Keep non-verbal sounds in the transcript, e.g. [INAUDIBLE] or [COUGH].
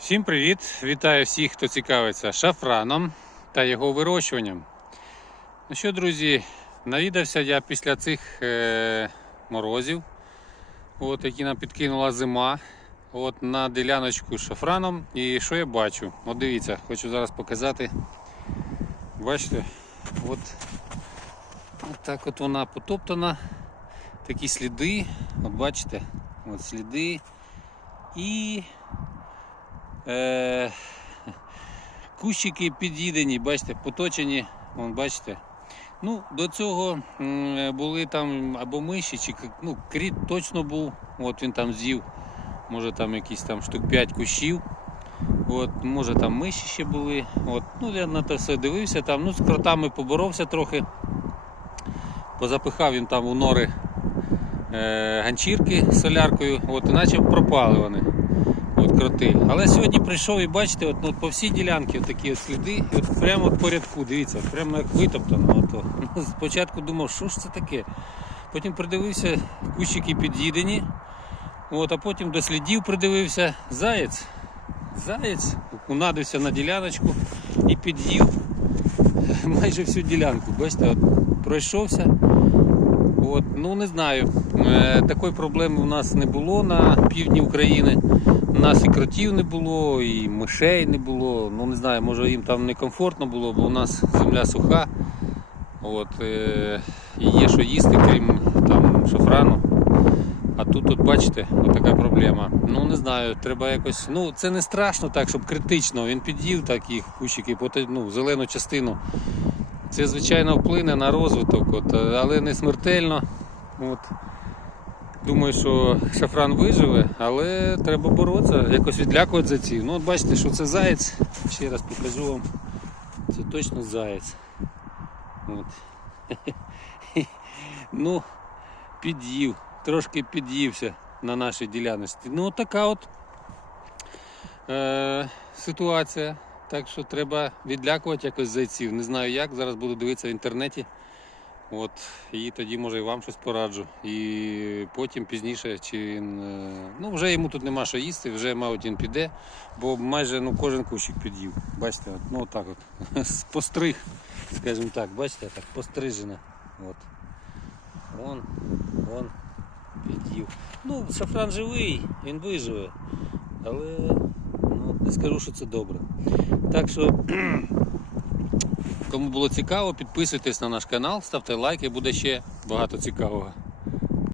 Всім привіт! Вітаю всіх, хто цікавиться шафраном та його вирощуванням. Ну що, друзі, навідався я після цих е, морозів, от, які нам підкинула зима. От, на діляночку з шафраном. І що я бачу? От дивіться, хочу зараз показати. Бачите, от, от так от вона потоптана. Такі сліди. От бачите, от сліди. І Е, кущики під'їдені, бачите, поточені, вон, бачите. Ну, до цього були там або миші, чи ну, кріт точно був. От він там з'їв, може там якісь там штук 5 кущів. От, може там миші ще були. От, ну, я на те все дивився, там, ну, з кротами поборовся трохи. Позапихав він там у нори е, ганчірки з соляркою, от, іначе пропали вони от кроти. Але сьогодні прийшов і бачите, от, ну, от по всій ділянці такі от сліди, і от прямо от по рядку, дивіться, прямо як витоптано. От, от. [LAUGHS] Спочатку думав, що ж це таке. Потім придивився, кущики під'їдені. А потім до слідів придивився заєць. Заєць унадився на діляночку і під'їв майже всю ділянку. Бачите, от, пройшовся. От, ну не знаю. Е, такої проблеми у нас не було на півдні України. У нас і кротів не було, і мишей не було. Ну не знаю, може їм там некомфортно було, бо у нас земля суха. От, е, є що їсти, крім там шафрану. А тут, от бачите, така проблема. Ну не знаю, треба якось. Ну це не страшно так, щоб критично. Він під'їв так їх кущики, ну, зелену частину. Це звичайно вплине на розвиток, от, але не смертельно. От. Думаю, що шафран виживе, але треба боротися, якось відлякувати за ці. Ну от бачите, що це заєць. Ще раз покажу вам. Це точно заєць. От. [LAUGHS] Ну, під'їв, трошки під'ївся на нашій діляночці. Ну, така от е, ситуація. Так що треба відлякувати якось зайців. Не знаю як, зараз буду дивитися в інтернеті. От, і тоді може і вам щось пораджу. І потім пізніше, чи він. Ну, вже йому тут нема що їсти, вже, мабуть, він піде, бо майже ну, кожен кущик під'їв. Бачите, от, ну отак от. [LAUGHS] Постриг, скажімо так, бачите, так, пострижена. От. Вон, вон, під'їв. Ну, шафран живий, він виживе. Але не скажу, що це добре. Так що Кому було цікаво, підписуйтесь на наш канал, ставте лайки, буде ще багато цікавого.